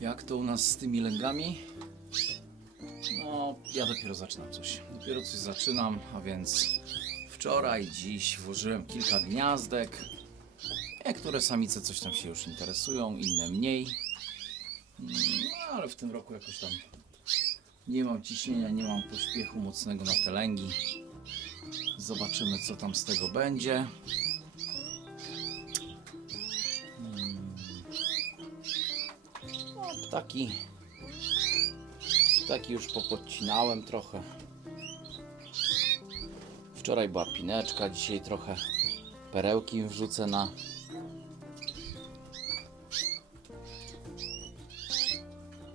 Jak to u nas z tymi lęgami? No, ja dopiero zaczynam coś. Dopiero coś zaczynam, a więc wczoraj, dziś włożyłem kilka gniazdek. Niektóre samice coś tam się już interesują, inne mniej. No, ale w tym roku jakoś tam nie mam ciśnienia, nie mam pośpiechu mocnego na te lęgi. Zobaczymy, co tam z tego będzie. No, ptaki. Ptaki już popodcinałem trochę. Wczoraj była pineczka, dzisiaj trochę perełki wrzucę na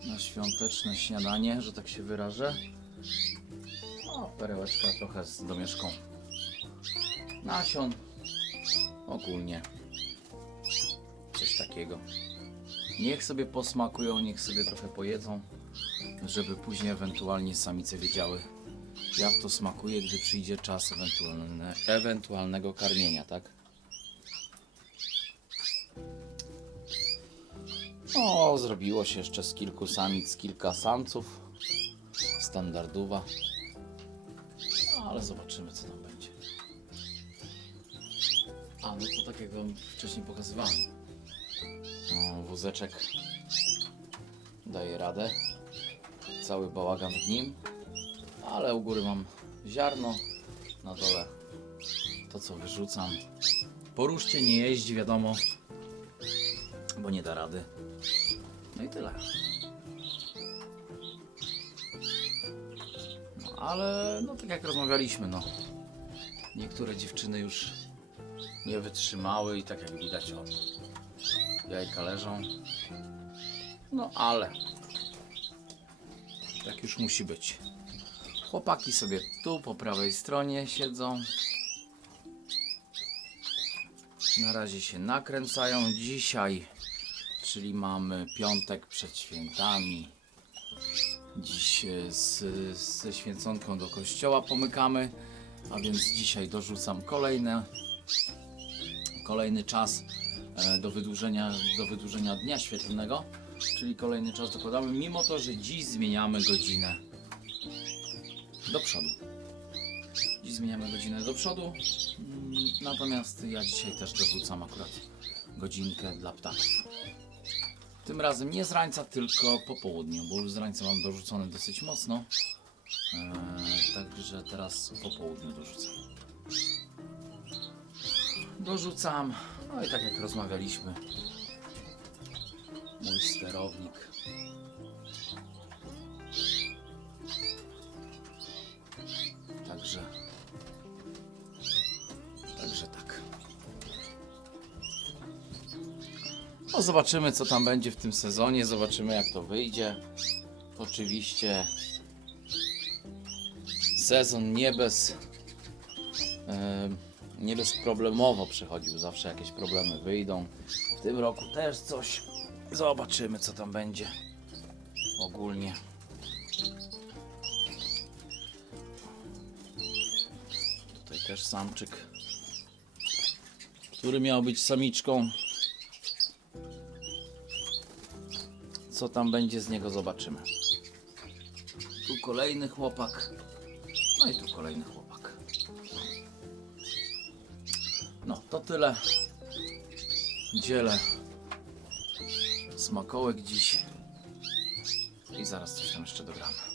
na świąteczne śniadanie, że tak się wyrażę. O, perełeczka trochę z domieszką nasion. Ogólnie coś takiego. Niech sobie posmakują, niech sobie trochę pojedzą, żeby później ewentualnie samice wiedziały, jak to smakuje, gdy przyjdzie czas ewentualne, ewentualnego karmienia, tak? O, zrobiło się jeszcze z kilku samic, kilka samców. Standardowa. No, ale zobaczymy, co tam będzie. A, no to tak jak wam wcześniej pokazywałem. Wózeczek daje radę. Cały bałagan w nim. Ale u góry mam ziarno, na dole to co wyrzucam. Poruszcie nie jeździ, wiadomo, bo nie da rady. No i tyle. No ale, no tak jak rozmawialiśmy, no. Niektóre dziewczyny już nie wytrzymały i tak jak widać, o, jajka leżą. No ale, tak już musi być. Chłopaki sobie tu po prawej stronie siedzą. Na razie się nakręcają. Dzisiaj, czyli mamy piątek przed świętami. Dziś e, z, ze święconką do kościoła pomykamy, a więc dzisiaj dorzucam kolejne, kolejny czas do wydłużenia, do wydłużenia dnia świetlnego, czyli kolejny czas dokładamy, mimo to, że dziś zmieniamy godzinę do przodu. Dziś zmieniamy godzinę do przodu, mm, natomiast ja dzisiaj też dorzucam akurat godzinkę dla ptaków. Tym razem nie z rańca, tylko po południu, bo już z rańca mam dorzucone dosyć mocno. Eee, także teraz po południu dorzucam. Dorzucam, no i tak jak rozmawialiśmy, mój sterownik. Także, także tak. No zobaczymy co tam będzie w tym sezonie, zobaczymy jak to wyjdzie. Oczywiście sezon nie bez e, nie bezproblemowo przechodził, zawsze jakieś problemy wyjdą. W tym roku też coś zobaczymy co tam będzie ogólnie. Tutaj też samczyk, który miał być samiczką. Co tam będzie z niego zobaczymy. Tu kolejny chłopak. No i tu kolejny chłopak. To tyle. Dzielę smakołek dziś. I zaraz coś tam jeszcze dogramy.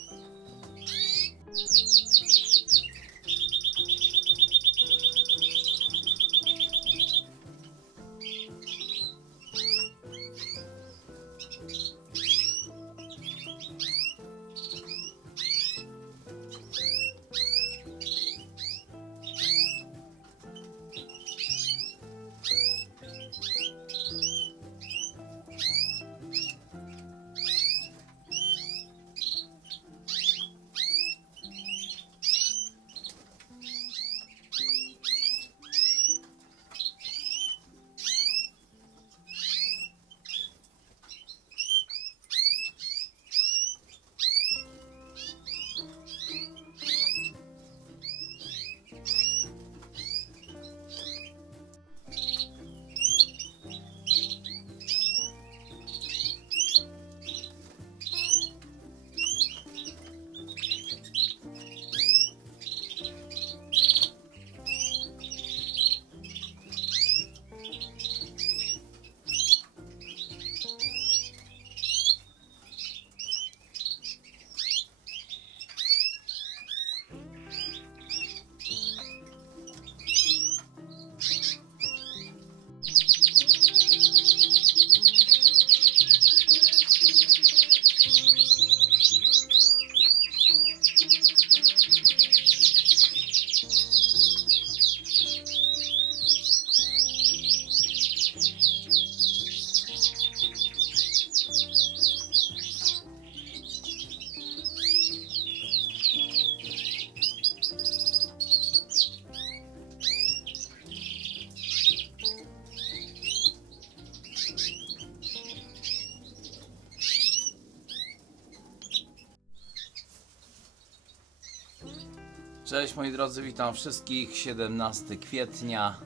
Cześć moi drodzy, witam wszystkich. 17 kwietnia.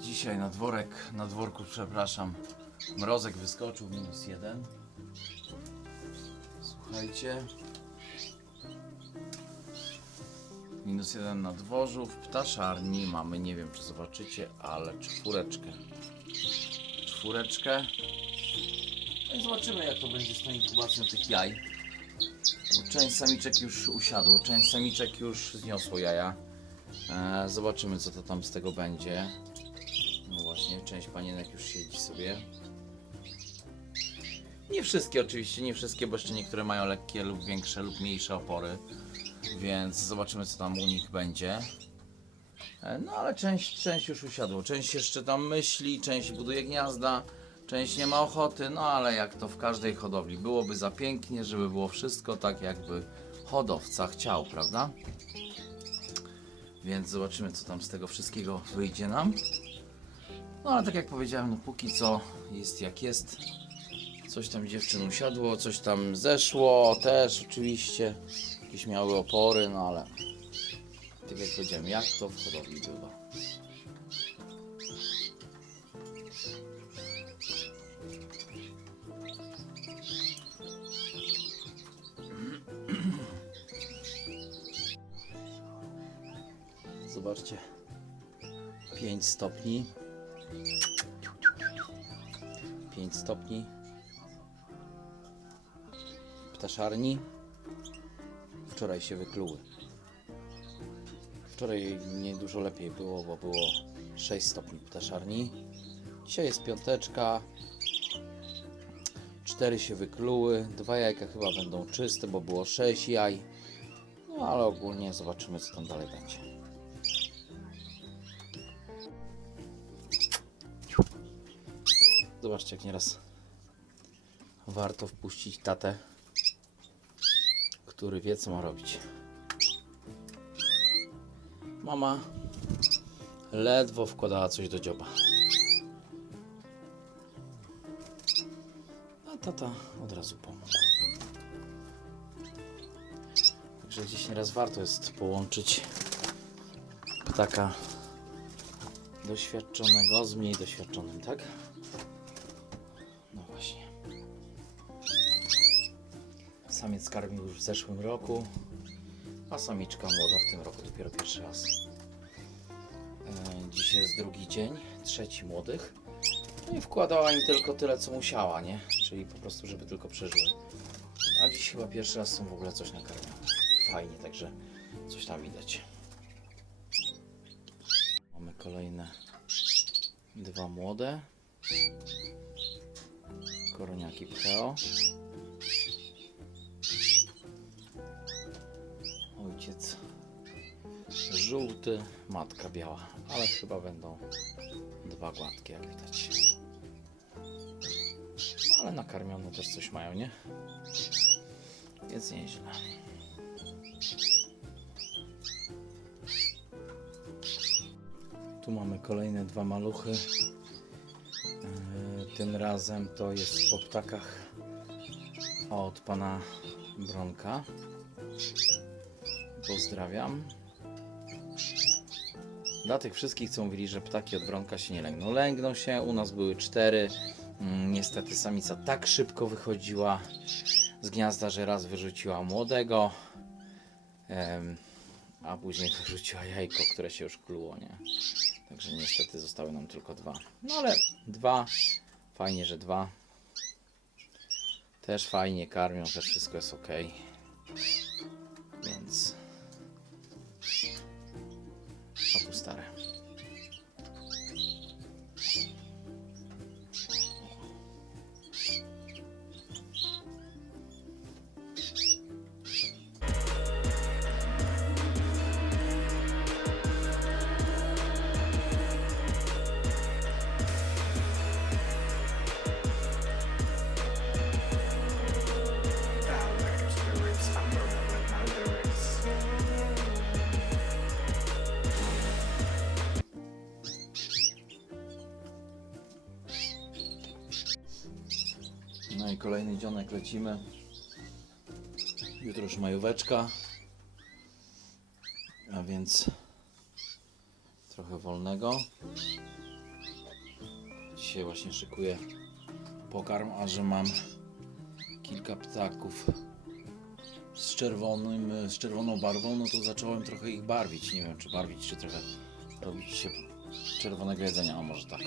Dzisiaj na dworek, na dworku, przepraszam, mrozek wyskoczył, minus jeden. Słuchajcie. Minus jeden na dworzu. W ptaszarni mamy, nie wiem czy zobaczycie, ale czwóreczkę. Czwóreczkę. No i zobaczymy jak to będzie z tą inkubacją tych jaj. Część samiczek już usiadło, część samiczek już zniosło jaja. E, zobaczymy co to tam z tego będzie. No właśnie, część panienek już siedzi sobie. Nie wszystkie oczywiście, nie wszystkie, bo jeszcze niektóre mają lekkie lub większe lub mniejsze opory. Więc zobaczymy co tam u nich będzie. E, No ale część, część już usiadło, część jeszcze tam myśli, część buduje gniazda, część nie ma ochoty, no ale jak to w każdej hodowli. Byłoby za pięknie, żeby było wszystko tak jakby hodowca chciał, prawda? Więc zobaczymy co tam z tego wszystkiego wyjdzie nam. No ale tak jak powiedziałem, no póki co jest jak jest. Coś tam dziewczyn usiadło, coś tam zeszło też oczywiście. Jakieś miały opory, no ale tak jak powiedziałem, jak to w hodowli bywa. Zobaczcie. 5 stopni. 5 stopni. Ptaszarni. Wczoraj się wykluły. Wczoraj nie dużo lepiej było, bo było 6 stopni ptaszarni. Dzisiaj jest piąteczka. 4 się wykluły. Dwa jajka chyba będą czyste, bo było 6 jaj. No ale ogólnie zobaczymy co tam dalej będzie. Zobaczcie jak nieraz warto wpuścić tatę, który wie co ma robić. Mama ledwo wkładała coś do dzioba. A tata od razu pomógł. Także gdzieś nieraz warto jest połączyć ptaka doświadczonego z mniej doświadczonym, tak? Samiec karmił już w zeszłym roku, a samiczka młoda w tym roku dopiero pierwszy raz. E, Dziś jest drugi dzień, trzeci młodych. No i wkładała im tylko tyle, co musiała, nie? Czyli po prostu, żeby tylko przeżyły. A dziś chyba pierwszy raz są w ogóle coś nakarmione. Fajnie, także coś tam widać. Mamy kolejne dwa młode. Koroniaki pcheo. Ojciec żółty, matka biała, ale chyba będą dwa gładkie, jak widać. No, ale nakarmione też coś mają, nie? Więc nieźle. Tu mamy kolejne dwa maluchy. Yy, Tym razem to jest po ptakach od pana Bronka. Pozdrawiam. Dla tych wszystkich, co mówili, że ptaki od Bronka się nie lęgną. Lęgną się, u nas były cztery. Mm, Niestety samica tak szybko wychodziła z gniazda, że raz wyrzuciła młodego, a później wyrzuciła jajko, które się już kluło, nie? Także niestety zostały nam tylko dwa. No ale dwa, fajnie, że dwa. Też fajnie karmią, też wszystko jest ok. Więc. Kolejny dzionek lecimy. Jutro już majóweczka. A więc trochę wolnego. Dzisiaj właśnie szykuję pokarm, a że mam kilka ptaków z czerwonym, z czerwoną barwą, no to zacząłem trochę ich barwić. Nie wiem, czy barwić, czy trochę robić się czerwonego jedzenia, a może tak.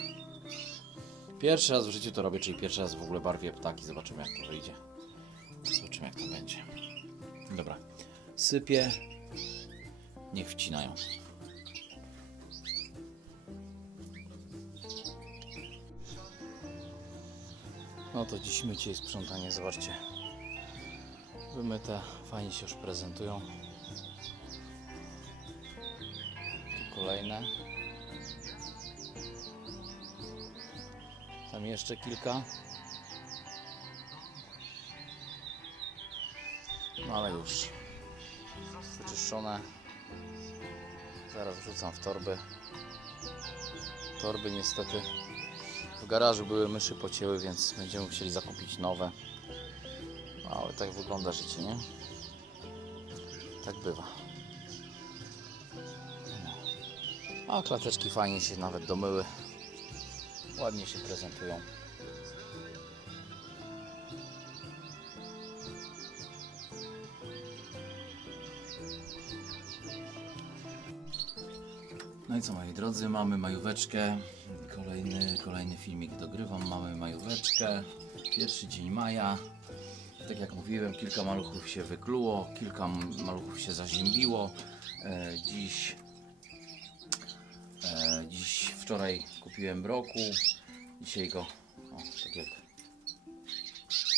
Pierwszy raz w życiu to robię, czyli pierwszy raz w ogóle barwię ptaki. Zobaczymy jak to wyjdzie. Zobaczymy jak to będzie. Dobra. Sypię. Niech wcinają. No to dziś mycie i sprzątanie, zobaczcie. Wymyte, fajnie się już prezentują. Tu kolejne. Tam jeszcze kilka. No ale już wyczyszczone. Zaraz wrzucam w torby. Torby niestety w garażu były myszy pocięły, więc będziemy musieli zakupić nowe. No, ale tak wygląda życie, nie? Tak bywa. No. A klateczki fajnie się nawet domyły. Ładnie się prezentują. No i co moi drodzy, mamy majóweczkę. Kolejny, kolejny filmik dogrywam. Mamy majóweczkę. Pierwszy dzień maja. Tak jak mówiłem, kilka maluchów się wykluło, kilka maluchów się zaziębiło. E, dziś, e, dziś, wczoraj kupiłem broku. Dzisiaj go, o, tak jak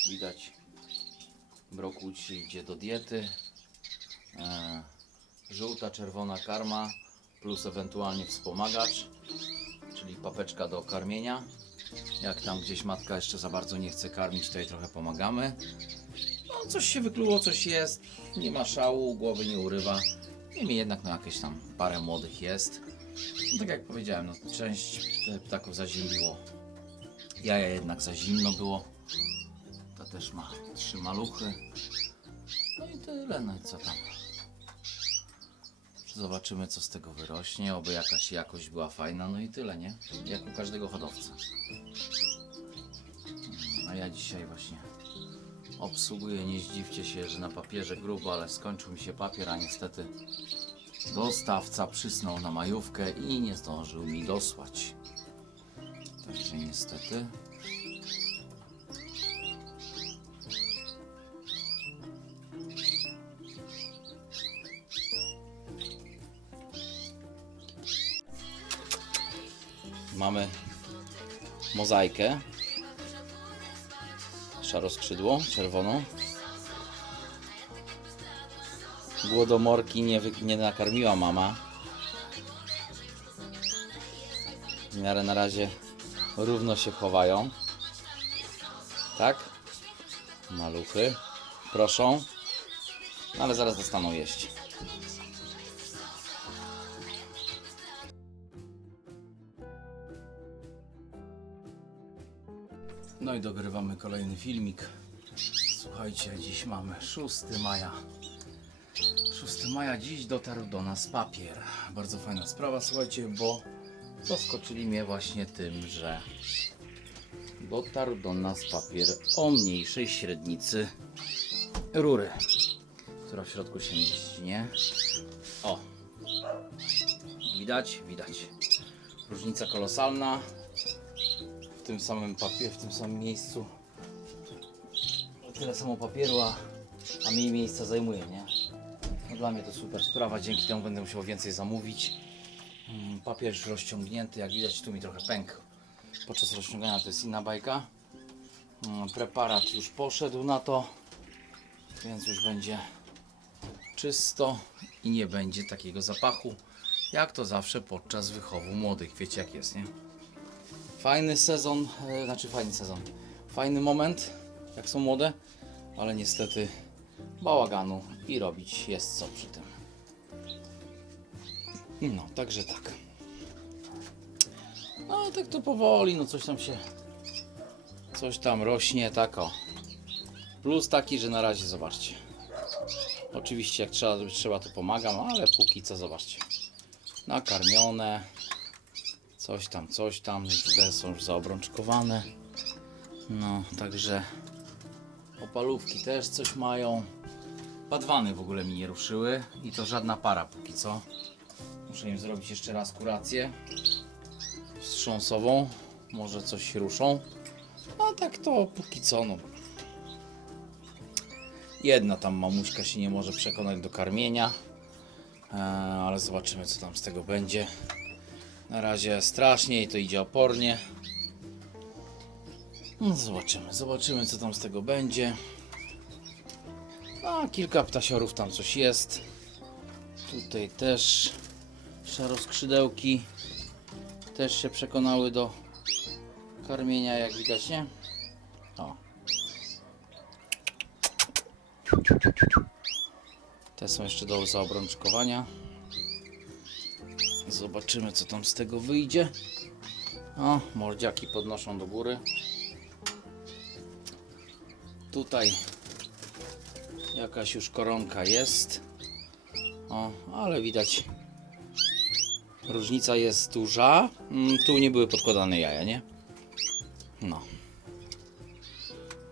widać, broku dzisiaj idzie do diety. E, żółta, czerwona karma plus ewentualnie wspomagacz, czyli papeczka do karmienia. Jak tam gdzieś matka jeszcze za bardzo nie chce karmić, jej trochę pomagamy. No, coś się wykluło, coś jest, nie ma szału, głowy nie urywa. Niemniej jednak no, jakieś tam parę młodych jest. No, tak jak powiedziałem, no, część ptaków zaziębiło. Jaja jednak za zimno było. Ta też ma trzy maluchy. No i tyle, no i co tam. Zobaczymy, co z tego wyrośnie, oby jakaś jakość była fajna, no i tyle, nie? Jak u każdego hodowcy. A ja dzisiaj właśnie obsługuję, nie zdziwcie się, że na papierze grubo, ale skończył mi się papier, a niestety dostawca przysnął na majówkę i nie zdążył mi dosłać. Także niestety. Mamy mozaikę. Szaroskrzydło, czerwoną. Głodomorki nie, nie nakarmiła mama. W miarę na razie równo się chowają. Tak? Maluchy. Proszą. No ale zaraz dostaną jeść. No i dogrywamy kolejny filmik. Słuchajcie, dziś mamy 6 maja. 6 maja dziś dotarł do nas papier. Bardzo fajna sprawa, słuchajcie, bo zaskoczyli mnie właśnie tym, że dotarł do nas papier o mniejszej średnicy rury, która w środku się mieści, nie? O! Widać? Widać. Różnica kolosalna w tym samym papierze, w tym samym miejscu. Tyle samo papieru, a, a mniej miejsca zajmuje, nie? No dla mnie to super sprawa, dzięki temu będę musiał więcej zamówić. Mm, Papier już rozciągnięty, jak widać tu mi trochę pękł. Podczas rozciągania to jest inna bajka. Mm, Preparat już poszedł na to, więc już będzie czysto i nie będzie takiego zapachu, jak to zawsze podczas wychowu młodych. Wiecie jak jest, nie? Fajny sezon, e, znaczy fajny sezon, fajny moment, jak są młode, ale niestety bałaganu i robić jest co przy tym. No, także tak. No, tak to powoli, no coś tam się, coś tam rośnie, tak o. Plus taki, że na razie zobaczcie. Oczywiście jak trzeba, trzeba to pomagam, ale póki co zobaczcie. Nakarmione. Coś tam, coś tam. Te są już zaobrączkowane. No, także opalówki też coś mają. Padwany w ogóle mi nie ruszyły i to żadna para póki co. Muszę im zrobić jeszcze raz kurację wstrząsową. Może coś ruszą. A tak to póki co no. Jedna tam mamuśka się nie może przekonać do karmienia. E, ale zobaczymy co tam z tego będzie. Na razie strasznie i to idzie opornie. No zobaczymy, zobaczymy co tam z tego będzie. A kilka ptasiorów tam coś jest. Tutaj też szaroskrzydełki też się przekonały do karmienia, jak widać, nie? O. Te są jeszcze do zaobrączkowania. Zobaczymy, co tam z tego wyjdzie. O, mordziaki podnoszą do góry. Tutaj jakaś już koronka jest. O, ale widać różnica jest duża. Mm, Tu nie były podkładane jaja, nie? No.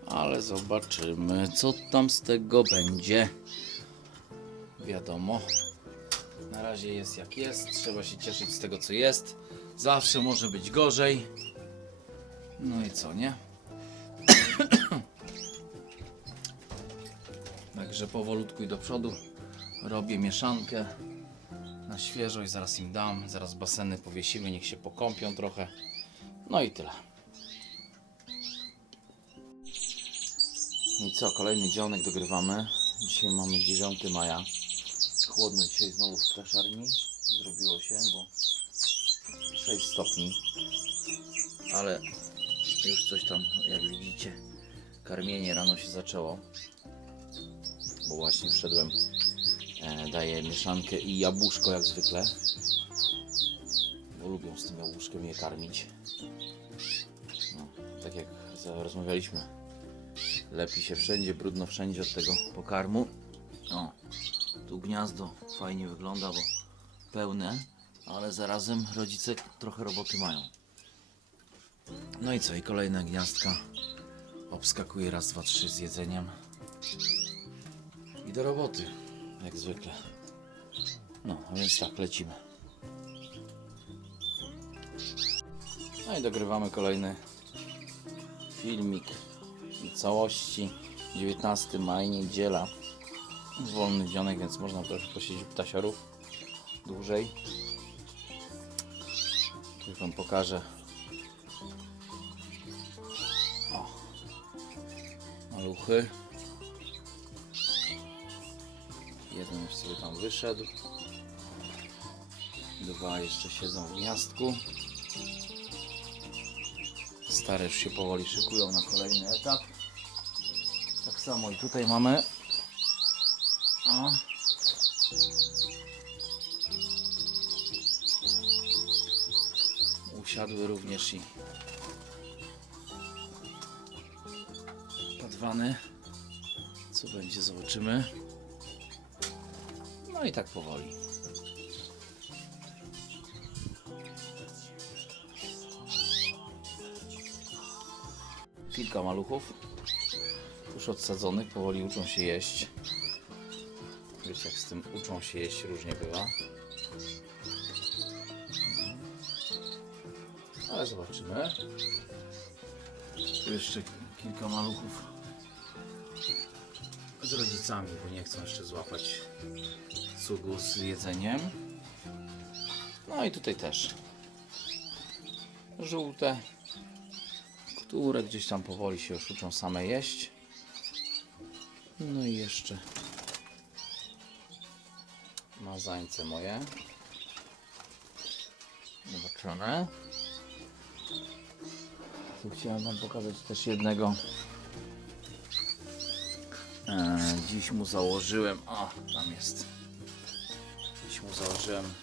Ale zobaczymy, co tam z tego będzie. Wiadomo. Na razie jest jak jest. Trzeba się cieszyć z tego, co jest. Zawsze może być gorzej. No i co, nie? Także powolutku i do przodu robię mieszankę na świeżo i zaraz im dam. Zaraz baseny powiesimy, niech się pokąpią trochę. No i tyle. I co, kolejny dzionek dogrywamy. Dzisiaj mamy 9 maja. Chłodno dzisiaj znowu w ptaszarni. Zrobiło się, bo 6 stopni. Ale już coś tam, jak widzicie, karmienie rano się zaczęło. Bo właśnie wszedłem daję mieszankę i jabłuszko jak zwykle. Bo lubią z tym jabłuszkiem je karmić. No, tak jak rozmawialiśmy. Lepi się wszędzie, brudno wszędzie od tego pokarmu. O, tu gniazdo fajnie wygląda, bo pełne, ale zarazem rodzice trochę roboty mają. No i co, i kolejna gniazdka obskakuje raz, dwa, trzy z jedzeniem. I do roboty, jak zwykle. No, więc tak, lecimy. No i dogrywamy kolejny filmik całości. 19 maj, niedziela. Wolny dzionek, więc można trochę posiedzieć ptasiorów dłużej. Tu wam pokażę. O. Maluchy. Sobie tam wyszedł. Dwa jeszcze siedzą w gniazdku. Stare już się powoli szykują na kolejny etap. Tak samo i tutaj mamy. O. Usiadły również i padwany. Co będzie, zobaczymy. No i tak powoli. Kilka maluchów już odsadzonych, powoli uczą się jeść. Wiecie, jak z tym uczą się jeść, różnie bywa. Ale zobaczymy. Tu jeszcze kilka maluchów z rodzicami, bo nie chcą jeszcze złapać cugu z jedzeniem. No i tutaj też żółte, które gdzieś tam powoli się już uczą same jeść. No i jeszcze mazańce moje. Zobaczone. Tu chciałem Wam pokazać też jednego. E, dziś mu założyłem. O, tam jest. Założyłem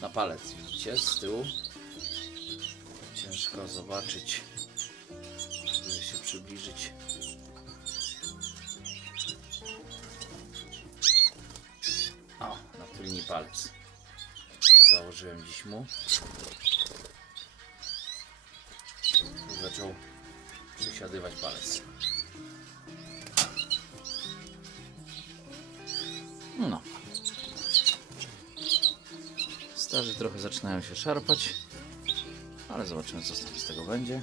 na palec, widzicie, z tyłu. Ciężko zobaczyć. Żeby się przybliżyć. Szpilni palec. Założyłem dziś mu. Zaczął przysiadywać palec. Starzy trochę zaczynają się szarpać, ale zobaczymy co z tego będzie.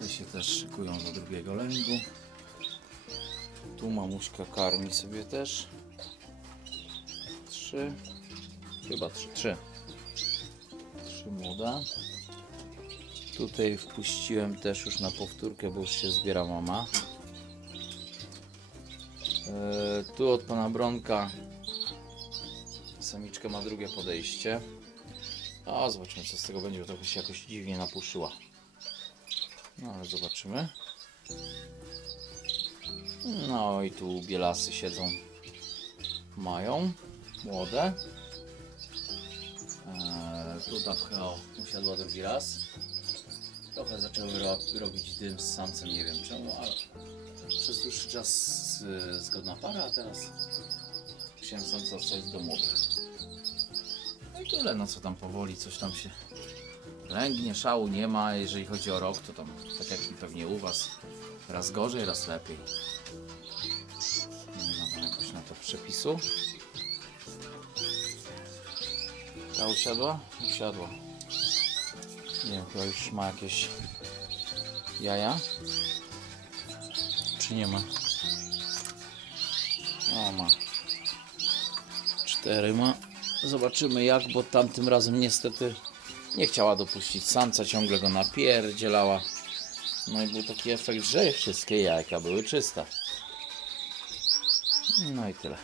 Te się też szykują do drugiego lęgu. Tu mamuśka karmi sobie też. Trzy. Chyba trzy. Trzy. Trzy młoda. Tutaj wpuściłem też już na powtórkę, bo już się zbiera mama. E, tu od pana Bronka samiczka ma drugie podejście. A zobaczymy co z tego będzie, bo trochę się jakoś dziwnie napuszyła. No ale zobaczymy. No i tu bielasy siedzą. Mają. Młode. Eee, tu ta pcheo usiadła drugi raz. Trochę zaczęły ro robić dym z samcem, nie wiem czemu, ale przez dłuższy czas y, zgodna para, a teraz chciałem samca wstać do młodych. No i tyle, no co tam powoli, coś tam się lęgnie, szału nie ma. Jeżeli chodzi o rok, to tam tak jak i pewnie u Was, raz gorzej, raz lepiej. Nie mam jakoś na to przepisu. Ta usiadła? Usiadła. Nie wiem, chyba już ma jakieś jaja. Czy nie ma? O, ma. Cztery ma. Zobaczymy jak, bo tamtym razem niestety nie chciała dopuścić samca, ciągle go napierdzielała. No i był taki efekt, że wszystkie jajka były czyste. No i tyle.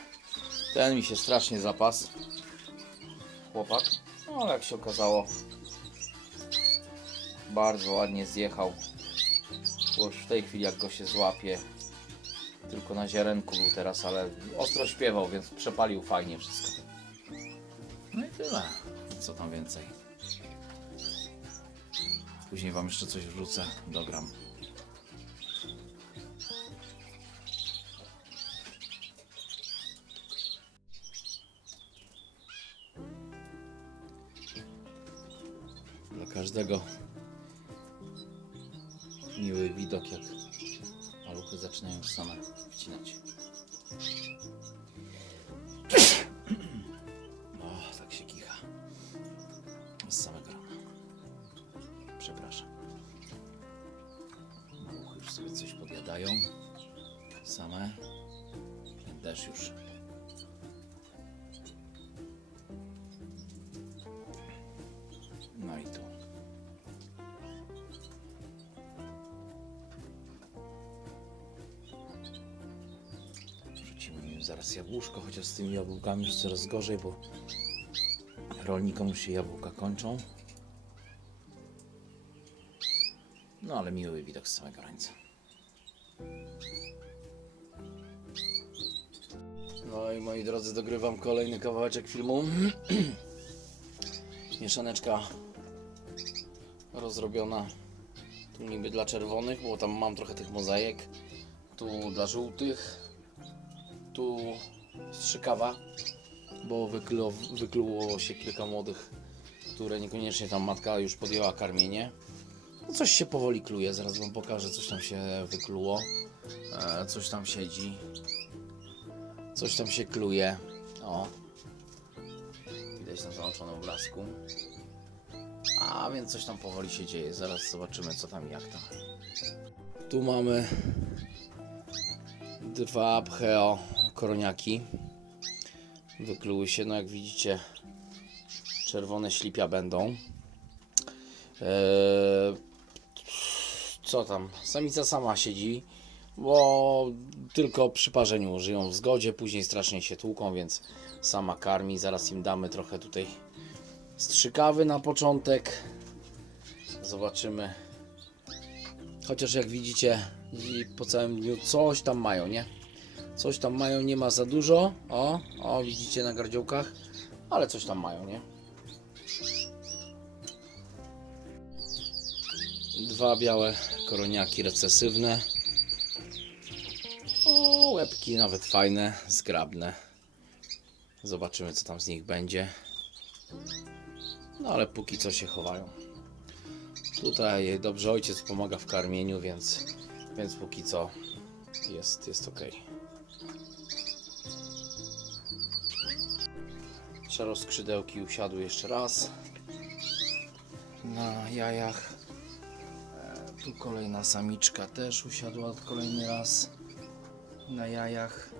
Ten mi się strasznie zapasł. Chłopak. No ale jak się okazało, bardzo ładnie zjechał. Bo już w tej chwili jak go się złapie, tylko na ziarenku był teraz, ale ostro śpiewał, więc przepalił fajnie wszystko. No i tyle. Co tam więcej? Później wam jeszcze coś wrzucę, dogram. Dla każdego miły widok, jak zaczynają same wcinać. Zaraz jabłuszko, chociaż z tymi jabłkami już coraz gorzej, bo rolnikom się jabłka kończą. No ale miły widok z samego rańca. No i moi drodzy, dogrywam kolejny kawałeczek filmu. Mieszaneczka rozrobiona tu niby dla czerwonych, bo tam mam trochę tych mozaiek. Tu dla żółtych. Tu strzykawa, bo wykluło, wykluło się kilka młodych, które niekoniecznie tam matka już podjęła karmienie. No coś się powoli kluje, zaraz wam pokażę, coś tam się wykluło. E, coś tam siedzi. Coś tam się kluje. O. Widać na załączonym obrazku. A więc coś tam powoli się dzieje. Zaraz zobaczymy co tam i jak tam. Tu mamy dwa pcheo koroniaki. Wykluły się, no jak widzicie czerwone ślipia będą. Eee, co tam? Samica sama siedzi, bo tylko przy parzeniu żyją w zgodzie, później strasznie się tłuką, więc sama karmi. Zaraz im damy trochę tutaj strzykawy na początek. Zobaczymy. Chociaż jak widzicie, po całym dniu coś tam mają, nie? Coś tam mają, nie ma za dużo. O, o, widzicie na gardziołkach, ale coś tam mają, nie? Dwa białe koroniaki recesywne. łebki nawet fajne, zgrabne. Zobaczymy co tam z nich będzie. No ale póki co się chowają. Tutaj dobrze ojciec pomaga w karmieniu, więc, więc póki co jest, jest ok. Czaroskrzydełki usiadły jeszcze raz na jajach. E, Tu kolejna samiczka też usiadła kolejny raz na jajach.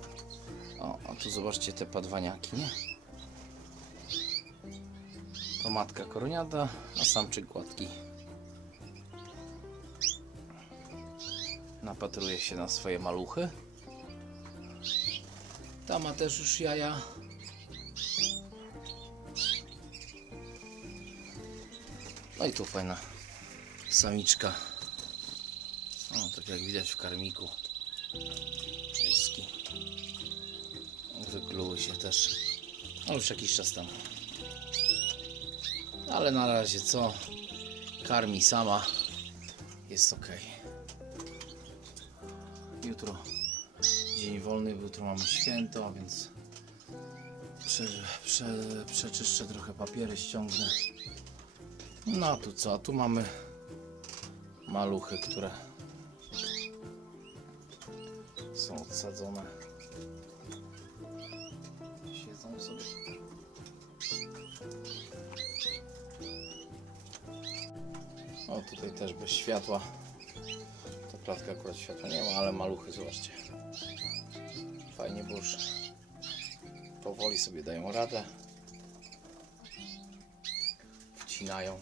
O, a tu zobaczcie te padwaniaki, nie? To matka koroniada, a samczyk gładki. Napatruje się na swoje maluchy. Ta ma też już jaja. No i tu fajna samiczka. O, tak jak widać w karmiku. Łuski. Wykluły się też. No już jakiś czas temu. Ale na razie co? Karmi sama. Jest ok. Jutro dzień wolny, jutro mamy święto, więc prze, prze, przeczyszczę trochę papiery, ściągnę. No a tu co? Tu mamy maluchy, które są odsadzone. Siedzą sobie. O, tutaj też bez światła. To klatka akurat światła nie ma, ale maluchy, zobaczcie. Fajnie, bo już powoli sobie dają radę. Wcinają.